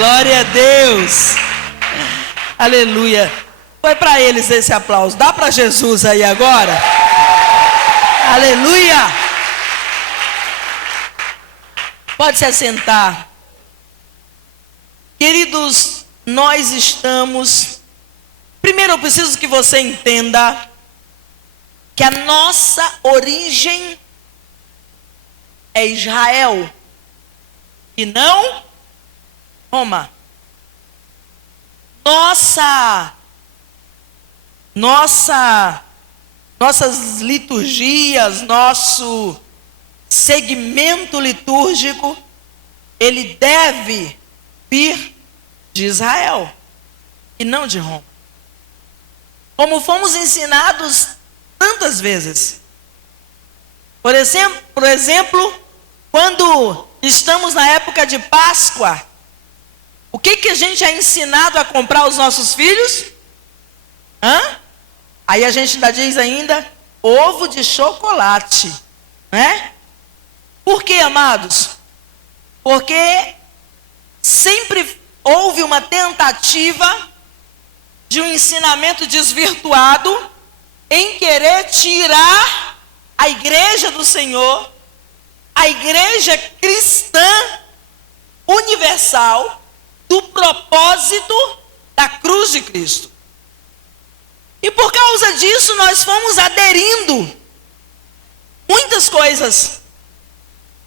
Glória a Deus. Aleluia. Foi para eles esse aplauso. Dá para Jesus aí agora? Aleluia. Pode se assentar. Queridos, nós estamos... Primeiro eu preciso que você entenda que a nossa origem é Israel e não Roma. Nossas liturgias, nosso segmento litúrgico, ele deve vir de Israel e não de Roma. Como fomos ensinados tantas vezes. Por exemplo, quando estamos na época de Páscoa, o que a gente é ensinado a comprar aos nossos filhos? Aí a gente ainda diz ainda, ovo de chocolate, né? Por quê, amados? Porque sempre houve uma tentativa de um ensinamento desvirtuado em querer tirar a igreja do Senhor, a igreja cristã universal, do propósito da cruz de Cristo. E por causa disso nós fomos aderindo muitas coisas.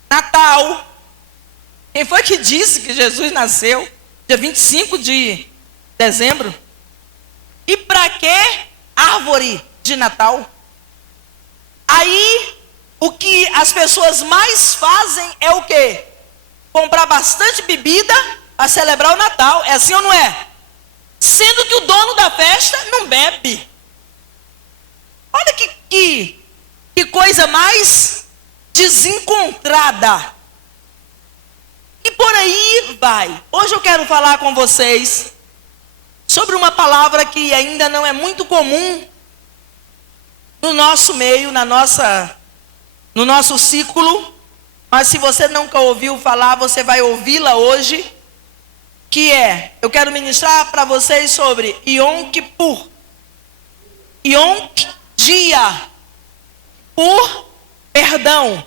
Natal. Quem foi que disse que Jesus nasceu dia 25 de dezembro? E para que árvore de Natal? Aí, o que as pessoas mais fazem é o quê? Comprar bastante bebida para celebrar o Natal. É assim ou não é? Sendo que o dono da festa não bebe. Olha que coisa mais desencontrada. E por aí vai. Hoje eu quero falar com vocês sobre uma palavra que ainda não é muito comum no nosso meio, no nosso círculo, mas se você nunca ouviu falar, você vai ouvi-la hoje, eu quero ministrar para vocês sobre Yom Kippur. Yom, dia por perdão.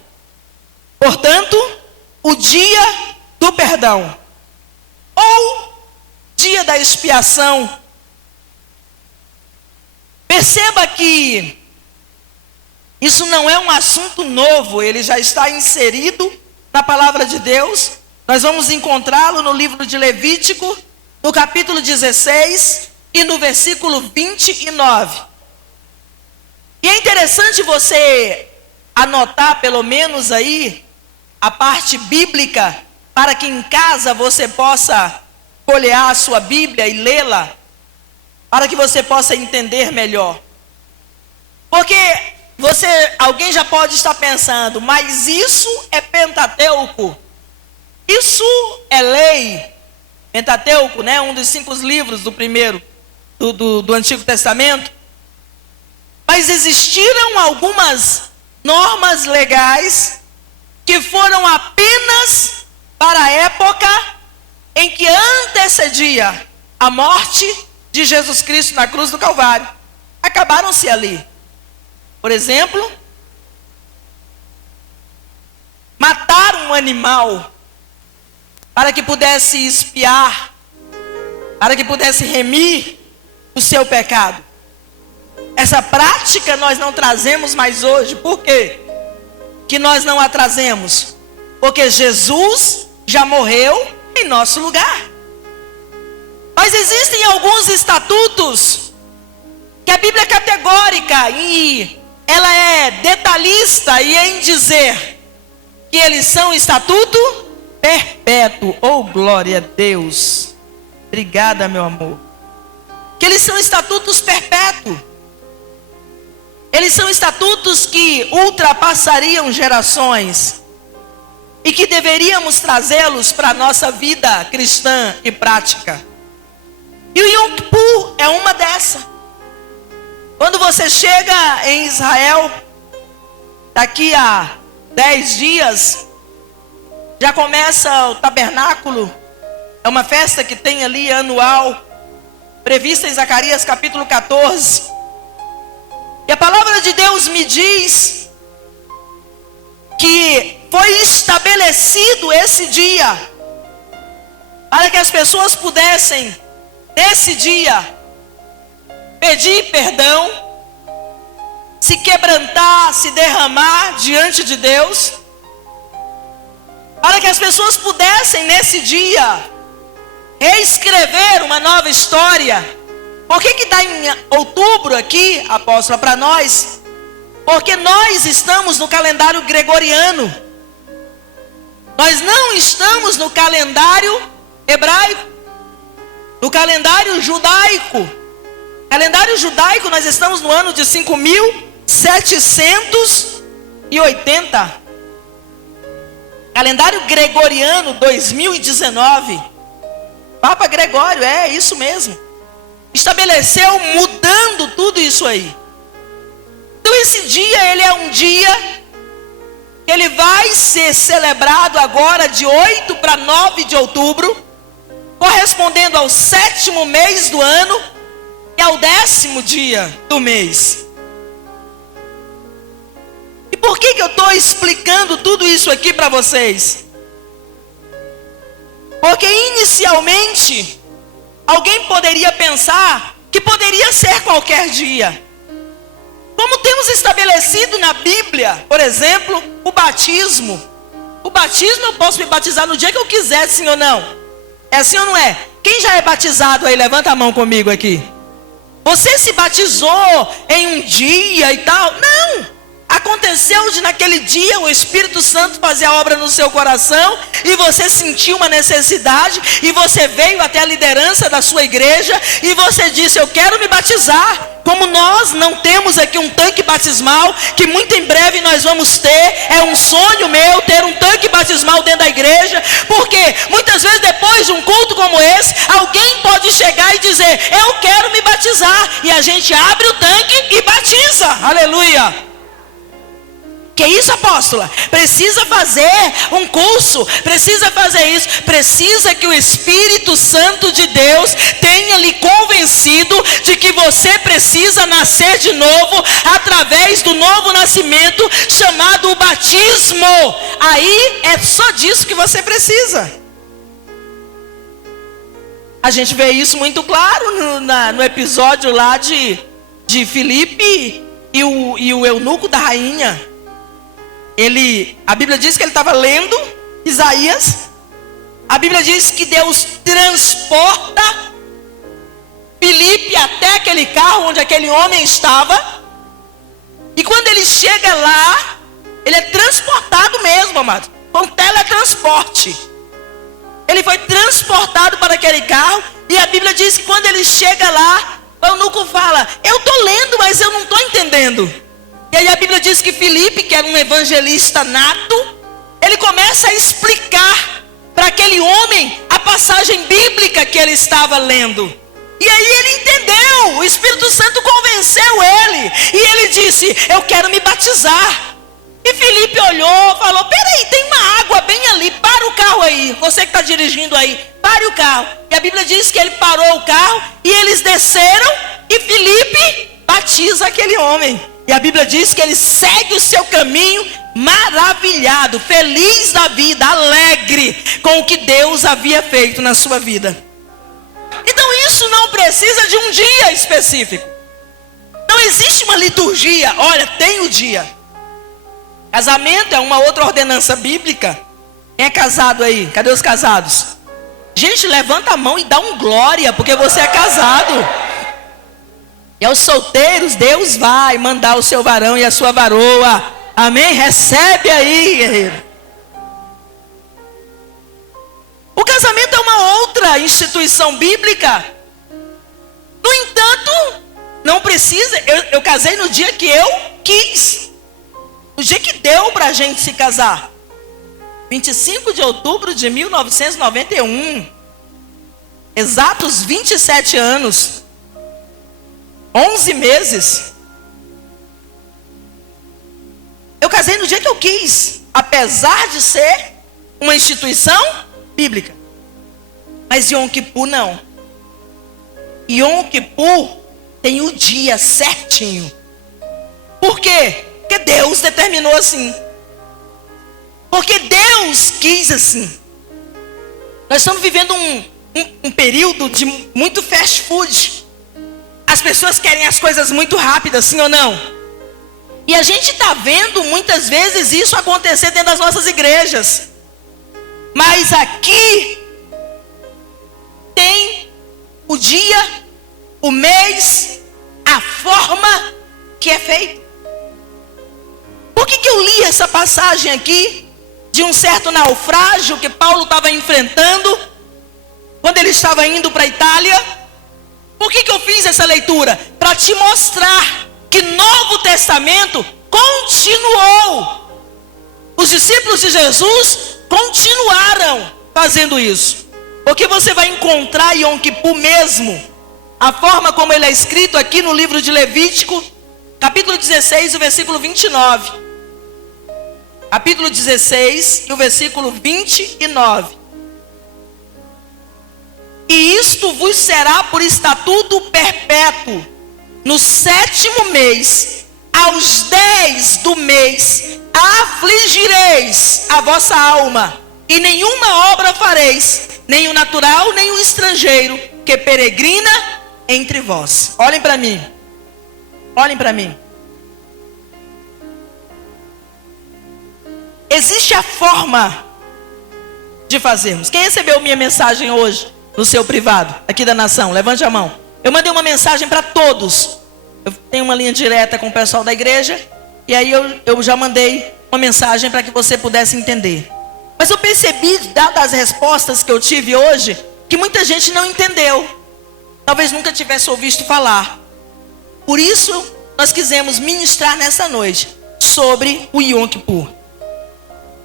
Portanto, o dia do perdão. Ou dia da expiação. Perceba que isso não é um assunto novo, ele já está inserido na palavra de Deus. Nós vamos encontrá-lo no livro de Levítico, no capítulo 16 e no versículo 29. E é interessante você anotar pelo menos aí a parte bíblica, para que em casa você possa folhear a sua Bíblia e lê-la, para que você possa entender melhor. Porque alguém já pode estar pensando, mas isso é Pentateuco, isso é lei. Pentateuco, né, um dos 5 livros do Antigo Testamento. Mas existiram algumas normas legais que foram apenas para a época em que antecedia a morte de Jesus Cristo na cruz do Calvário. Acabaram-se ali. Por exemplo, matar um animal para que pudesse expiar, para que pudesse remir o seu pecado. Essa prática nós não trazemos mais hoje. Por quê que nós não a trazemos? Porque Jesus já morreu em nosso lugar. Mas existem alguns estatutos que a Bíblia é categórica e ela é detalhista em dizer que eles são estatuto perpétuo. Oh, glória a Deus. Obrigada, meu amor. Que eles são estatutos perpétuos. Eles são estatutos que ultrapassariam gerações e que deveríamos trazê-los para a nossa vida cristã e prática. E o Yom Kippur é uma dessa. Quando você chega em Israel, daqui a 10 dias, já começa o tabernáculo É uma festa que tem ali anual, prevista em Zacarias capítulo 14. E a palavra de Deus me diz que foi estabelecido esse dia para que as pessoas pudessem, nesse dia, pedir perdão, se quebrantar, se derramar diante de Deus, para que as pessoas pudessem, nesse dia, reescrever uma nova história. Por que está em outubro aqui, apóstola, para nós? Porque nós estamos no calendário gregoriano. Nós não estamos no calendário hebraico, no calendário judaico. Calendário judaico, nós estamos no ano de 5.780. Calendário gregoriano 2019. Papa Gregório, é isso mesmo. Estabeleceu mudando tudo isso aí. Então esse dia, ele é um dia que ele vai ser celebrado agora de 8 para 9 de outubro, correspondendo ao 7º mês do ano e ao 10º dia do mês. E por que eu estou explicando tudo isso aqui para vocês? Porque inicialmente, alguém poderia pensar que poderia ser qualquer dia. Como temos estabelecido na Bíblia, por exemplo, o batismo. O batismo eu posso me batizar no dia que eu quiser, sim ou não? É assim ou não é? Quem já é batizado aí, levanta a mão comigo aqui. Você se batizou em um dia e tal? Não! Aconteceu de naquele dia o Espírito Santo fazer a obra no seu coração e você sentiu uma necessidade e você veio até a liderança da sua igreja e você disse: eu quero me batizar. Como nós não temos aqui um tanque batismal, que muito em breve nós vamos ter, é um sonho meu ter um tanque batismal dentro da igreja, porque muitas vezes depois de um culto como esse, alguém pode chegar e dizer: eu quero me batizar, e a gente abre o tanque e batiza, aleluia. Que isso, apóstola? Precisa fazer um curso, precisa fazer isso, precisa que o Espírito Santo de Deus tenha lhe convencido de que você precisa nascer de novo, através do novo nascimento, chamado o batismo. Aí é só disso que você precisa. A gente vê isso muito claro no episódio lá de Filipe e o eunuco da rainha. A Bíblia diz que ele estava lendo Isaías. A Bíblia diz que Deus transporta Filipe até aquele carro onde aquele homem estava. E quando ele chega lá, ele é transportado mesmo, amado. Com teletransporte. Ele foi transportado para aquele carro. E a Bíblia diz que quando ele chega lá, o eunuco fala: eu estou lendo, mas eu não estou entendendo. E aí a Bíblia diz que Filipe, que era um evangelista nato, ele começa a explicar para aquele homem a passagem bíblica que ele estava lendo. E aí ele entendeu, o Espírito Santo convenceu ele. E ele disse: eu quero me batizar. E Filipe olhou, falou: peraí, tem uma água bem ali, para o carro aí. Você que está dirigindo aí, pare o carro. E a Bíblia diz que ele parou o carro e eles desceram e Filipe batiza aquele homem. E a Bíblia diz que ele segue o seu caminho maravilhado, feliz da vida, alegre com o que Deus havia feito na sua vida. Então isso não precisa de um dia específico. Não existe uma liturgia. Olha, tem o dia. Casamento é uma outra ordenança bíblica. Quem é casado aí? Cadê os casados? Gente, levanta a mão e dá um glória, porque você é casado. E aos solteiros, Deus vai mandar o seu varão e a sua varoa. Amém? Recebe aí, guerreiro. O casamento é uma outra instituição bíblica. No entanto, não precisa. Eu casei no dia que eu quis. No dia que deu para a gente se casar. 25 de outubro de 1991. Exatos 27 anos. 11 meses. Eu casei no dia que eu quis, apesar de ser uma instituição bíblica. Mas Yom Kippur não. Yom Kippur tem o dia certinho. Por quê? Porque Deus determinou assim. Porque Deus quis assim. Nós estamos vivendo um período de muito fast food. As pessoas querem as coisas muito rápidas, sim ou não? E a gente está vendo muitas vezes isso acontecer dentro das nossas igrejas. Mas aqui tem o dia, o mês, a forma que é feito. Por que eu li essa passagem aqui de um certo naufrágio que Paulo estava enfrentando quando ele estava indo para a Itália? Por que eu fiz essa leitura? Para te mostrar que Novo Testamento continuou. Os discípulos de Jesus continuaram fazendo isso. Porque você vai encontrar Yom Kippur mesmo, a forma como ele é escrito aqui no livro de Levítico, capítulo 16, o versículo 29. Capítulo 16, e o versículo 29. E isto vos será por estatuto perpétuo. No 7º mês, aos 10 do mês, afligireis a vossa alma, e nenhuma obra fareis, nem o natural, nem o estrangeiro, que peregrina entre vós. Olhem para mim. Olhem para mim. Existe a forma de fazermos. Quem recebeu minha mensagem hoje no seu privado, aqui da nação? Levante a mão. Eu mandei uma mensagem para todos. Eu tenho uma linha direta com o pessoal da igreja. E aí eu já mandei uma mensagem para que você pudesse entender. Mas eu percebi, dadas as respostas que eu tive hoje, que muita gente não entendeu. Talvez nunca tivesse ouvido falar. Por isso, nós quisemos ministrar nessa noite sobre o Yom Kippur.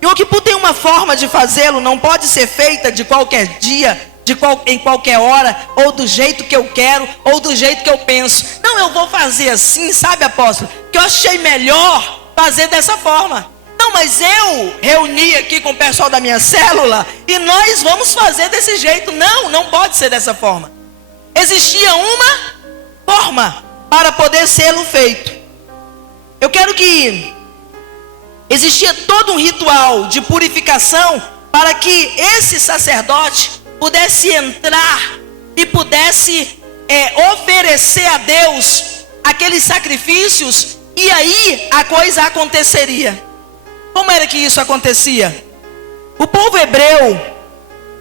Yom Kippur tem uma forma de fazê-lo, não pode ser feita de qualquer dia, em qualquer hora, ou do jeito que eu quero, ou do jeito que eu penso. Não, eu vou fazer assim, sabe, apóstolo? Que eu achei melhor fazer dessa forma. Não, mas eu reuni aqui com o pessoal da minha célula e nós vamos fazer desse jeito. Não, não pode ser dessa forma. Existia uma forma para poder ser-lo feito. Eu quero que existia todo um ritual de purificação para que esse sacerdote pudesse entrar e pudesse oferecer a Deus aqueles sacrifícios, e aí a coisa aconteceria. Como era que isso acontecia? O povo hebreu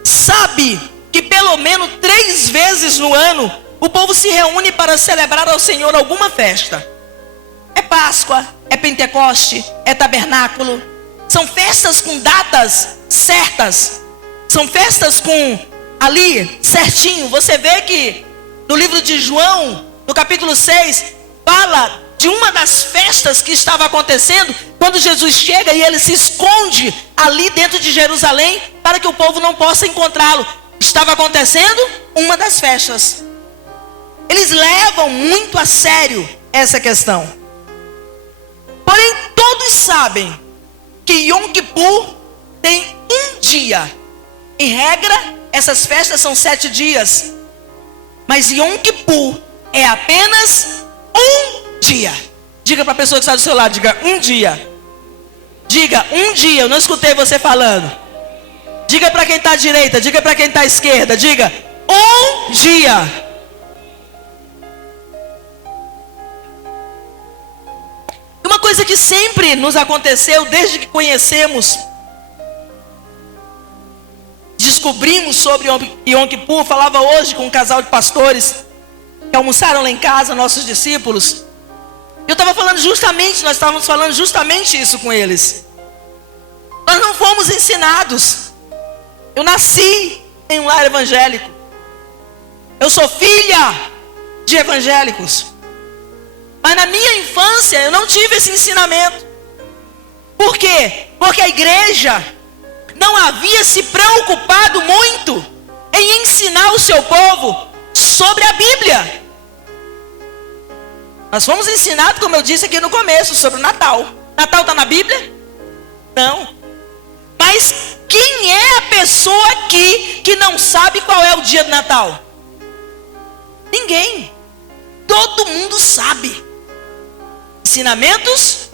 sabe que pelo menos 3 vezes no ano o povo se reúne para celebrar ao Senhor alguma festa. É Páscoa, é Pentecoste, é Tabernáculo. São festas com datas certas. São festas com ali certinho. Você vê que no livro de João, no capítulo 6, fala de uma das festas que estava acontecendo, quando Jesus chega e ele se esconde ali dentro de Jerusalém, para que o povo não possa encontrá-lo. Estava acontecendo uma das festas. Eles levam muito a sério essa questão. Porém, todos sabem que Yom Kippur tem um dia. Em regra, essas festas são 7 dias. Mas Yom Kippur é apenas um dia. Diga para a pessoa que está do seu lado, diga um dia. Diga um dia, eu não escutei você falando. Diga para quem está à direita, diga para quem está à esquerda, diga um dia. Uma coisa que sempre nos aconteceu desde que conhecemos, descobrimos sobre Yom Kippur. Falava hoje com um casal de pastores que almoçaram lá em casa, nossos discípulos. Eu estava falando justamente, nós estávamos falando justamente isso com eles. Nós não fomos ensinados. Eu nasci em um lar evangélico. Eu sou filha de evangélicos. Mas na minha infância eu não tive esse ensinamento. Por quê? Porque a igreja não havia se preocupado muito em ensinar o seu povo sobre a Bíblia. Nós fomos ensinados, como eu disse aqui no começo, sobre o Natal. Natal está na Bíblia? Não. Mas Quem é a pessoa aqui que não sabe qual é o dia do Natal? Ninguém. Todo mundo sabe. Ensinamentos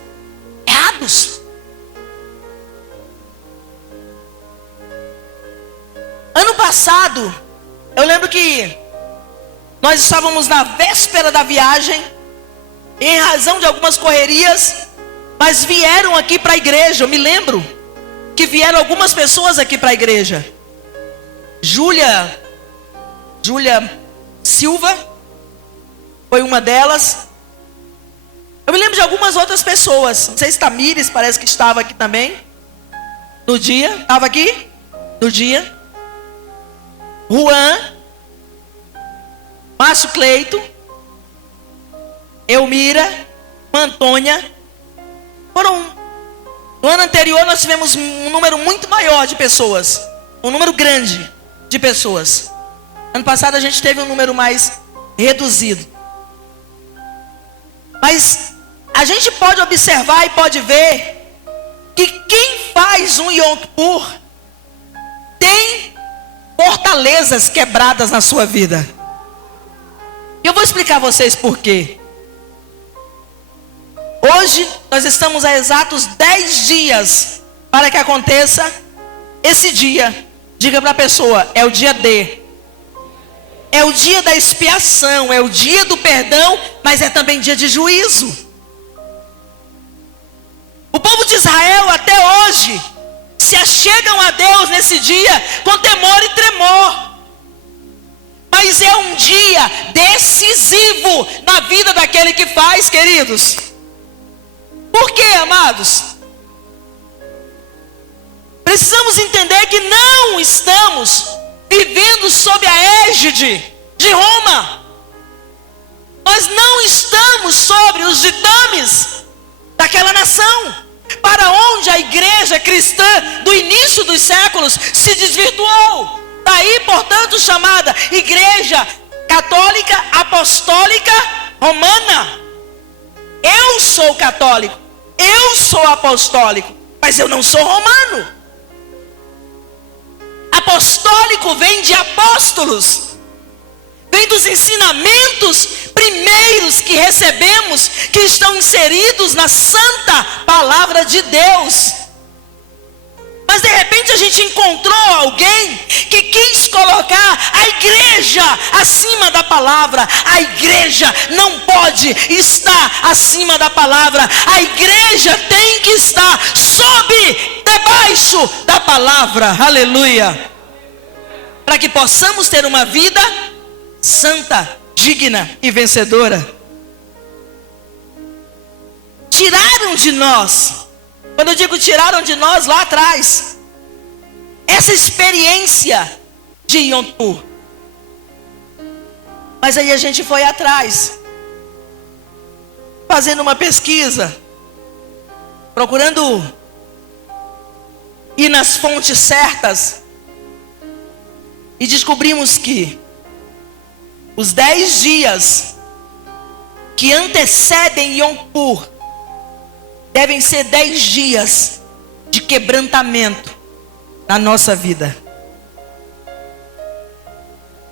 errados. Ano passado, eu lembro que nós estávamos na véspera da viagem, em razão de algumas correrias, mas vieram aqui para a igreja. Eu me lembro que vieram algumas pessoas aqui para a igreja. Júlia Silva foi uma delas. Eu me lembro de algumas outras pessoas. Não sei se Tamires parece que estava aqui também no dia. Estava aqui no dia. Juan, Márcio Cleito, Elmira, Antônia. No ano anterior nós tivemos um número muito maior de pessoas. Um número grande de pessoas. Ano passado a gente teve um número mais reduzido. Mas a gente pode observar e pode ver que quem faz um Yom Kippur tem fortalezas quebradas na sua vida. Eu vou explicar a vocês por quê. Hoje nós estamos a exatos 10 dias para que aconteça esse dia. Diga para a pessoa, é o dia D. É o dia da expiação, é o dia do perdão, mas é também dia de juízo. O povo de Israel até hoje se achegam a Deus nesse dia com temor e tremor. Mas é um dia decisivo na vida daquele que faz, queridos. Por quê, amados? Precisamos entender que não estamos vivendo sob a égide de Roma. Nós não estamos sobre os ditames daquela nação, para onde a igreja cristã do início dos séculos se desvirtuou. Daí, portanto, chamada Igreja Católica Apostólica Romana. Eu sou católico, eu sou apostólico, mas eu não sou romano. Apostólico vem de apóstolos, vem dos ensinamentos primeiros que recebemos, que estão inseridos na santa palavra de Deus. Mas de repente a gente encontrou alguém que quis colocar a igreja acima da palavra. A igreja não pode estar acima da palavra. A igreja tem que estar debaixo da palavra. Aleluia. Para que possamos ter uma vida santa, digna e vencedora. Tiraram de nós. Quando eu digo tiraram de nós lá atrás, essa experiência de Yom Kippur. Mas aí a gente foi atrás, fazendo uma pesquisa, procurando ir nas fontes certas, e descobrimos que os 10 dias que antecedem Yom Kippur devem ser 10 dias de quebrantamento na nossa vida.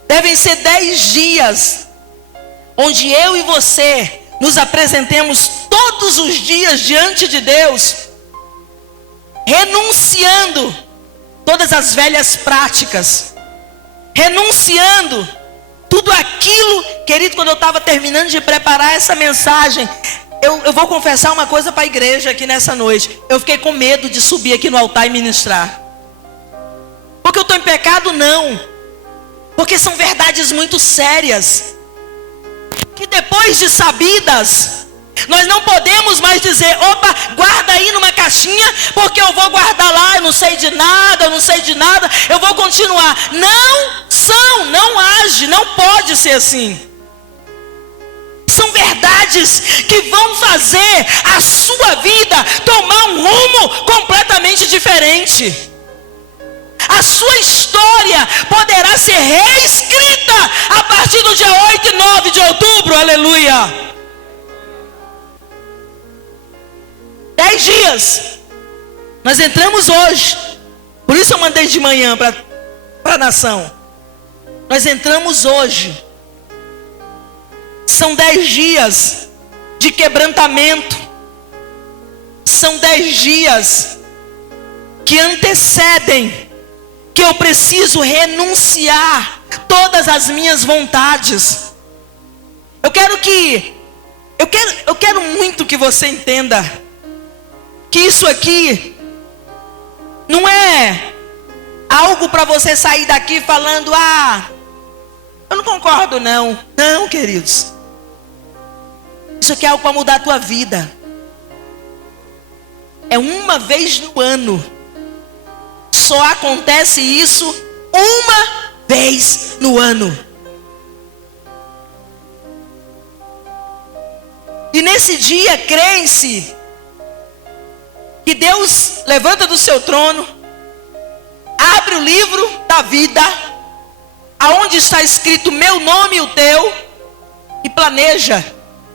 Devem ser 10 dias onde eu e você nos apresentemos todos os dias diante de Deus, renunciando todas as velhas práticas, renunciando tudo aquilo, querido. Quando eu estava terminando de preparar essa mensagem, eu vou confessar uma coisa para a igreja aqui nessa noite. Eu fiquei com medo de subir aqui no altar e ministrar. Porque eu estou em pecado? Não. Porque são verdades muito sérias, que depois de sabidas, nós não podemos mais dizer, opa, guarda aí numa caixinha, porque eu vou guardar lá, eu não sei de nada, eu vou continuar. Não age, não pode ser assim. São verdades que vão fazer a sua vida tomar um rumo completamente diferente. A sua história poderá ser reescrita a partir do dia 8 e 9 de outubro, aleluia. 10 dias, nós entramos hoje Por isso eu mandei de manhã para a nação. Nós entramos hoje. São 10 dias de quebrantamento. São 10 dias que antecedem que eu preciso renunciar todas as minhas vontades. Eu quero muito que você entenda que isso aqui não é algo para você sair daqui falando: eu não concordo não. Não, queridos. Isso aqui é algo para mudar a tua vida. É uma vez no ano. Só acontece isso uma vez no ano. E nesse dia, crê-se que Deus levanta do seu trono, abre o livro da vida, aonde está escrito meu nome e o teu, e planeja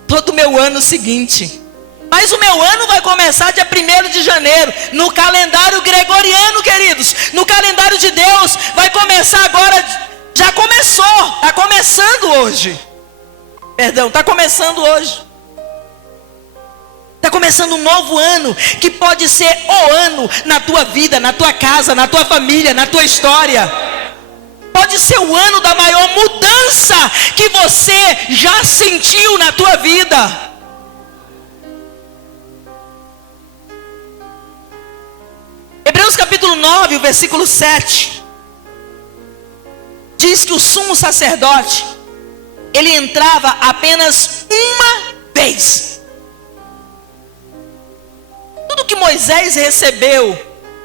todo o meu ano seguinte. Mas o meu ano vai começar dia 1º de janeiro, no calendário gregoriano, queridos. No calendário de Deus, vai começar agora, já começou, está começando hoje. Está começando hoje. Está começando um novo ano, que pode ser o ano na tua vida, na tua casa, na tua família, na tua história. Pode ser o ano da maior mudança que você já sentiu na tua vida. Hebreus capítulo 9, o versículo 7. Diz que o sumo sacerdote, ele entrava apenas uma vez. Tudo que Moisés recebeu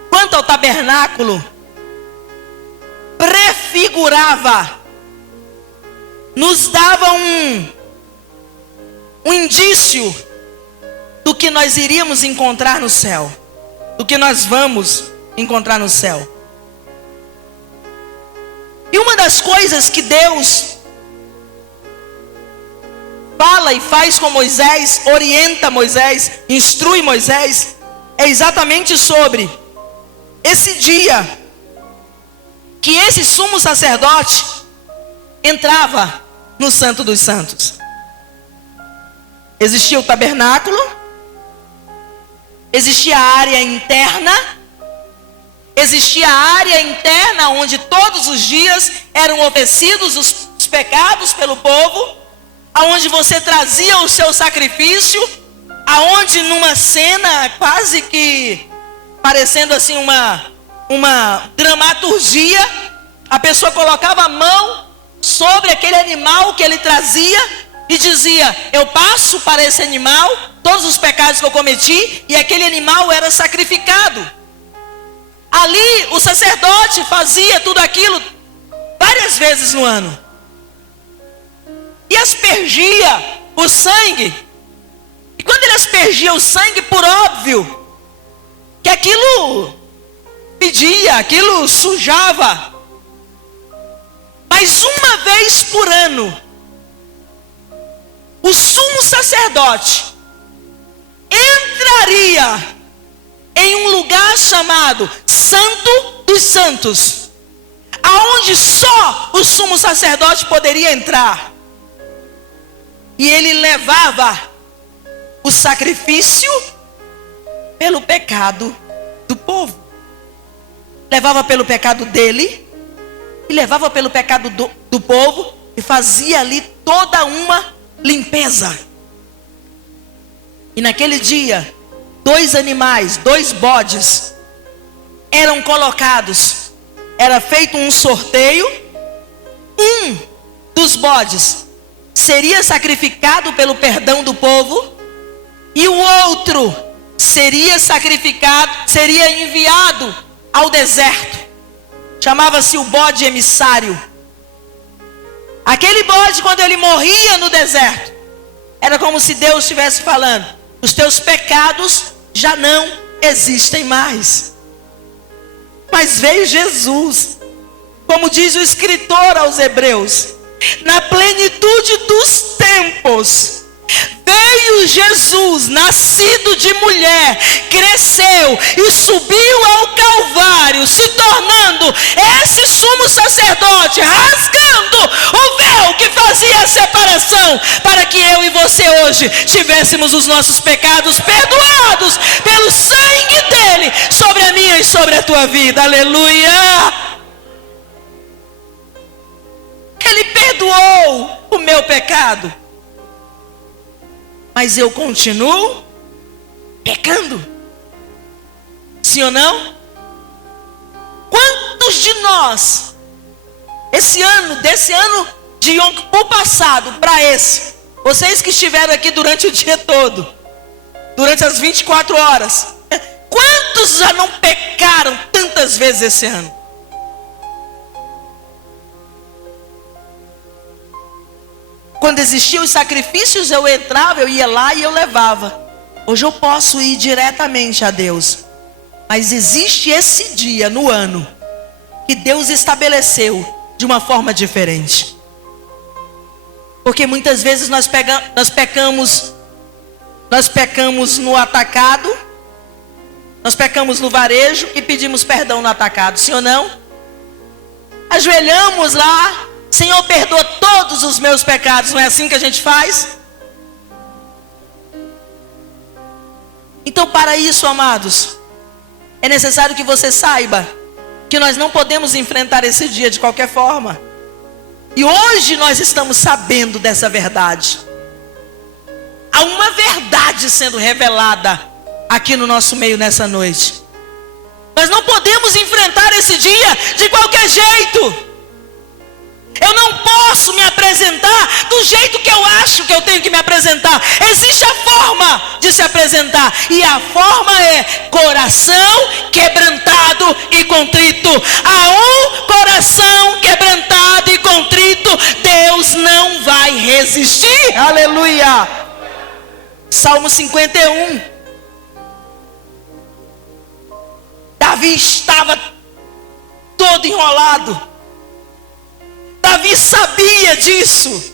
quanto ao tabernáculo prefigurava, nos dava um indício do que nós iríamos encontrar no céu, do que nós vamos encontrar no céu. E uma das coisas que Deus fala e faz com Moisés, orienta Moisés, instrui Moisés, é exatamente sobre esse dia que esse sumo sacerdote entrava no Santo dos Santos. Existia o tabernáculo, existia a área interna, existia a área interna onde todos os dias eram oferecidos os pecados pelo povo, aonde você trazia o seu sacrifício, aonde numa cena quase que parecendo assim uma dramaturgia, a pessoa colocava a mão sobre aquele animal que ele trazia e dizia: eu passo para esse animal todos os pecados que eu cometi, e aquele animal era sacrificado. Ali o sacerdote fazia tudo aquilo várias vezes no ano, e aspergia o sangue. E quando ele aspergia o sangue, por óbvio que aquilo pedia, aquilo sujava. Mas uma vez por ano, o sumo sacerdote entraria em um lugar chamado Santo dos Santos, aonde só o sumo sacerdote poderia entrar. E ele levava o sacrifício pelo pecado do povo. Levava pelo pecado dele, e levava pelo pecado do povo, e fazia ali toda uma limpeza. E naquele dia, 2 animais, 2 bodes, eram colocados. Era feito um sorteio. Um dos bodes seria sacrificado pelo perdão do povo, e o outro seria sacrificado, seria enviado ao deserto. Chamava-se o bode emissário. Aquele bode, quando ele morria no deserto, era como se Deus estivesse falando: os teus pecados já não existem mais. Mas veio Jesus, como diz o escritor aos Hebreus, na plenitude dos tempos, Veio Jesus, nascido de mulher, cresceu e subiu ao Calvário, se tornando esse sumo sacerdote, rasgando o véu que fazia a separação, para que eu e você hoje tivéssemos os nossos pecados perdoados pelo sangue dele, sobre a minha e sobre a tua vida. Aleluia! Ele perdoou o meu pecado, mas eu continuo pecando. Sim ou não? Quantos de nós, desse ano de Yom Kippur passado para esse, vocês que estiveram aqui durante o dia todo, durante as 24 horas, quantos já não pecaram tantas vezes esse ano? Quando existiam os sacrifícios, eu entrava, eu ia lá e eu levava. Hoje eu posso ir diretamente a Deus. Mas existe esse dia no ano que Deus estabeleceu de uma forma diferente. Porque muitas vezes nós pecamos no atacado, nós pecamos no varejo e pedimos perdão no atacado, sim ou não? Ajoelhamos lá, Senhor, perdoa todos os meus pecados. Não é assim que a gente faz? Então, para isso, amados, é necessário que você saiba que nós não podemos enfrentar esse dia de qualquer forma. E hoje nós estamos sabendo dessa verdade. Há uma verdade sendo revelada aqui no nosso meio nessa noite. Nós não podemos enfrentar esse dia de qualquer jeito. Eu não posso me apresentar do jeito que eu acho que eu tenho que me apresentar. Existe a forma de se apresentar, e a forma é coração quebrantado e contrito. A um coração quebrantado e contrito, Deus não vai resistir. Aleluia. Salmo 51. Davi estava todo enrolado. Davi sabia disso.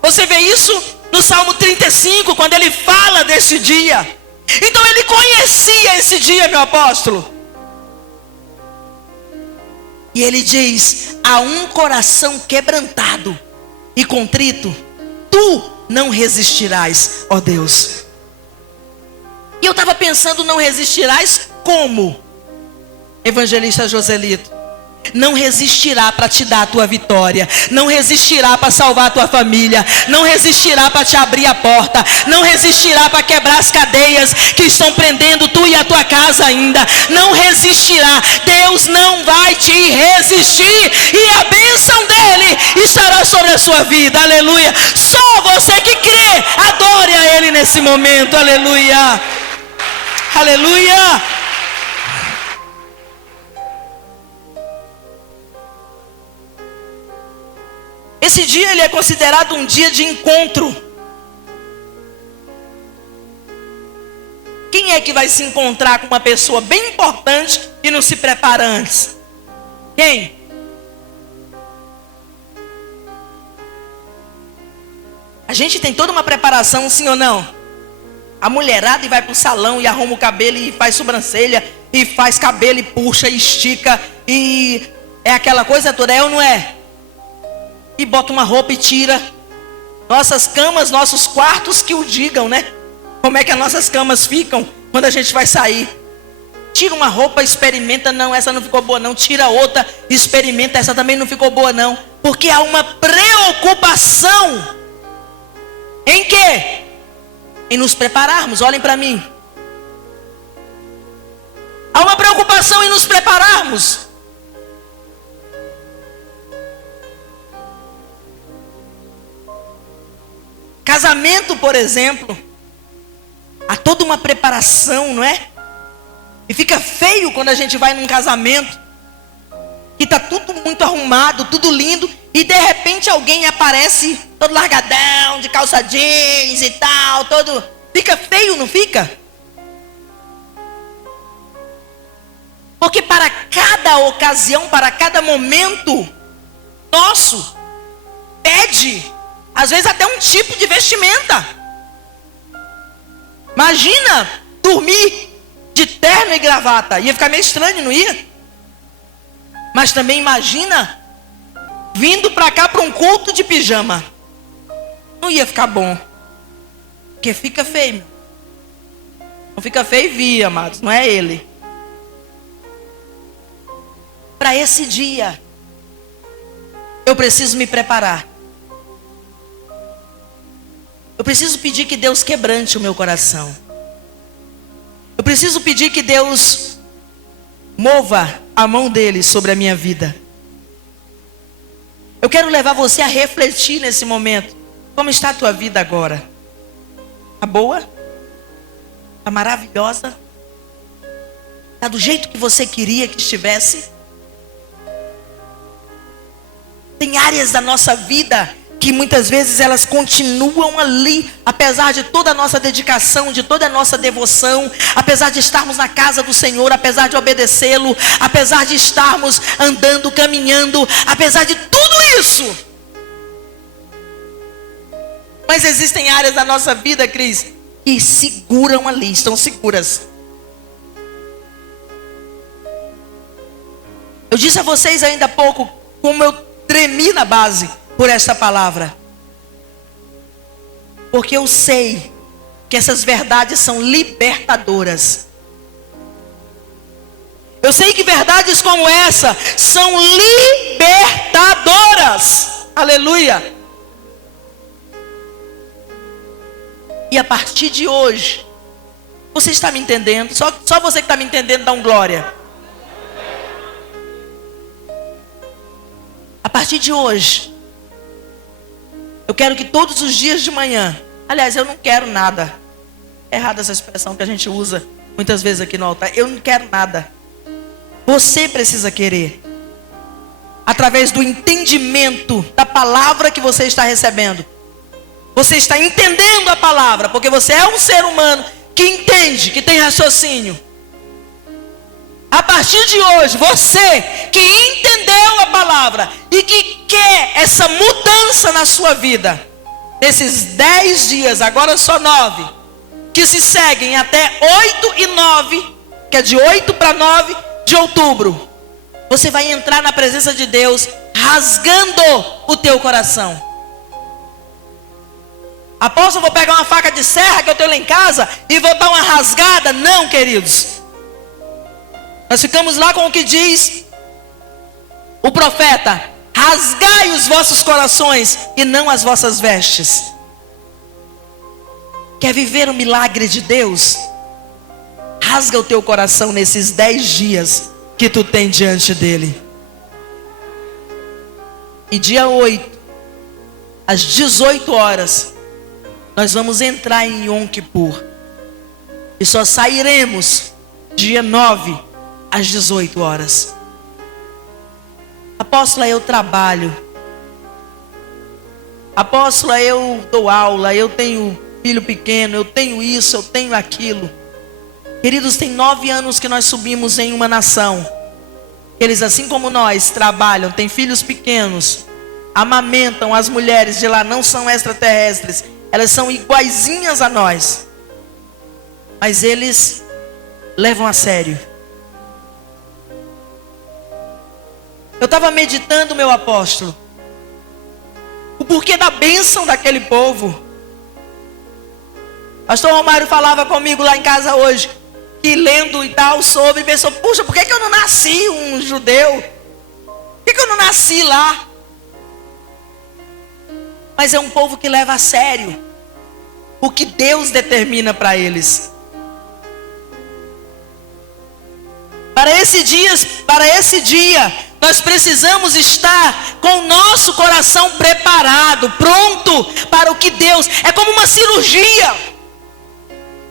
Você vê isso no Salmo 35, quando ele fala desse dia. Então ele conhecia esse dia, meu apóstolo. E ele diz: a um coração quebrantado e contrito, tu não resistirás, ó Deus. E eu estava pensando, não resistirás como? Evangelista Joselito, não resistirá para te dar a tua vitória, não resistirá para salvar a tua família, não resistirá para te abrir a porta, não resistirá para quebrar as cadeias que estão prendendo tu e a tua casa ainda. Não resistirá. Deus não vai te resistir, e a bênção dele estará sobre a sua vida. Aleluia. Só você que crê, adore a ele nesse momento. Aleluia. Aleluia. Esse dia ele é considerado um dia de encontro. Quem é que vai se encontrar com uma pessoa bem importante e não se prepara antes? Quem? A gente tem toda uma preparação, sim ou não? A mulherada vai para o salão e arruma o cabelo e faz sobrancelha e faz cabelo e puxa e estica e é aquela coisa toda, é ou não é? E bota uma roupa e tira. Nossas camas, nossos quartos que o digam, né? Como é que as nossas camas ficam quando a gente vai sair? Tira uma roupa, experimenta, não, essa não ficou boa não. Tira outra, experimenta, essa também não ficou boa não. Porque há uma preocupação em quê? Em nos prepararmos. Olhem para mim. Há uma preocupação em nos prepararmos. Casamento, por exemplo, há toda uma preparação, não é? E fica feio quando a gente vai num casamento que está tudo muito arrumado, tudo lindo, e de repente alguém aparece todo largadão, de calça jeans e tal, todo... Fica feio, não fica? Porque para cada ocasião, para cada momento nosso, pede Às vezes até um tipo de vestimenta. Imagina dormir de terno e gravata. Ia ficar meio estranho, não ia? Mas também imagina vindo para cá para um culto de pijama. Não ia ficar bom. Porque fica feio. Não fica feio e via, amados. Não é ele. Para esse dia, eu preciso me preparar. Eu preciso pedir que Deus quebrante o meu coração. Eu preciso pedir que Deus mova a mão dele sobre a minha vida. Eu quero levar você a refletir nesse momento. Como está a tua vida agora? Está boa? Está maravilhosa? Está do jeito que você queria que estivesse? Tem áreas da nossa vida que muitas vezes elas continuam ali, apesar de toda a nossa dedicação, de toda a nossa devoção, apesar de estarmos na casa do Senhor, apesar de obedecê-lo, apesar de estarmos andando, caminhando, apesar de tudo isso. Mas existem áreas da nossa vida, Cris, que seguram ali, estão seguras. Eu disse a vocês ainda há pouco como eu tremi na base por esta palavra. Porque eu sei que essas verdades são libertadoras. Eu sei que verdades como essa são libertadoras. Aleluia. E a partir de hoje, você está me entendendo? Só você que está me entendendo, dá um glória. A partir de hoje, eu quero que todos os dias de manhã, aliás, eu não quero nada. É errada essa expressão que a gente usa muitas vezes aqui no altar. Eu não quero nada. Você precisa querer. Através do entendimento da palavra que você está recebendo. Você está entendendo a palavra, porque você é um ser humano que entende, que tem raciocínio. A partir de hoje, você que entendeu a palavra e que quer essa mudança na sua vida, nesses 10 dias, agora só 9, que se seguem até 8 e 9, que é de 8 para 9 de outubro, você vai entrar na presença de Deus rasgando o teu coração. Apóstolo, vou pegar uma faca de serra que eu tenho lá em casa e vou dar uma rasgada? Não, queridos. Nós ficamos lá com o que diz o profeta: rasgai os vossos corações e não as vossas vestes. Quer viver o milagre de Deus? Rasga o teu coração nesses 10 dias que tu tem diante dele. E dia 8, às 18 horas, nós vamos entrar em Yom Kippur. E só sairemos dia 9, às 18 horas. Apóstola, eu trabalho. Apóstola, eu dou aula, eu tenho filho pequeno, eu tenho isso, eu tenho aquilo. Queridos, tem 9 anos que nós subimos em uma nação. Eles, assim como nós, trabalham, têm filhos pequenos, amamentam. As mulheres de lá não são extraterrestres, elas são iguaizinhas a nós. Mas eles levam a sério. Eu estava meditando, meu apóstolo, o porquê da bênção daquele povo. Pastor Romário falava comigo lá em casa hoje, que lendo e tal, soube e pensou: puxa, por que eu não nasci um judeu? Por que eu não nasci lá? Mas é um povo que leva a sério o que Deus determina para eles. Para esse dia, nós precisamos estar com o nosso coração preparado, pronto para o que Deus... É como uma cirurgia.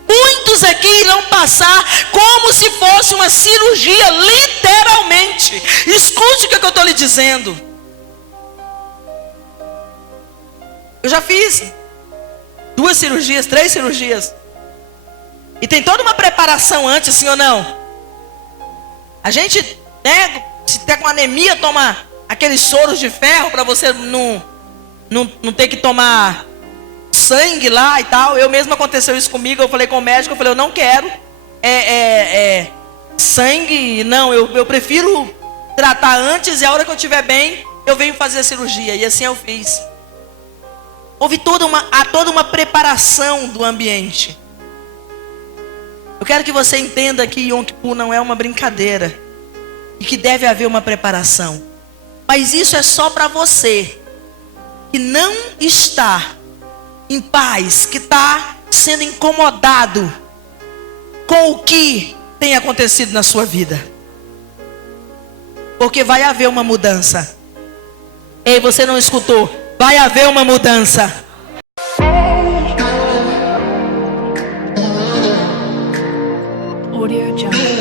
Muitos aqui irão passar como se fosse uma cirurgia, literalmente. Escute o que eu estou lhe dizendo. Eu já fiz 2 cirurgias, 3 cirurgias. E tem toda uma preparação antes, sim ou não? A gente, né, se der com anemia, toma aqueles soros de ferro para você não não ter que tomar sangue lá e tal. Eu mesmo aconteceu isso comigo. Eu falei com o médico, eu falei, eu não quero sangue, não, eu prefiro tratar antes, e a hora que eu estiver bem, eu venho fazer a cirurgia. E assim eu fiz. Houve toda uma preparação do ambiente. Eu quero que você entenda que Yom Kippur não é uma brincadeira, e que deve haver uma preparação. Mas isso é só para você que não está em paz, que está sendo incomodado com o que tem acontecido na sua vida. Porque vai haver uma mudança. Ei, você não escutou? Vai haver uma mudança. Audio Jungle.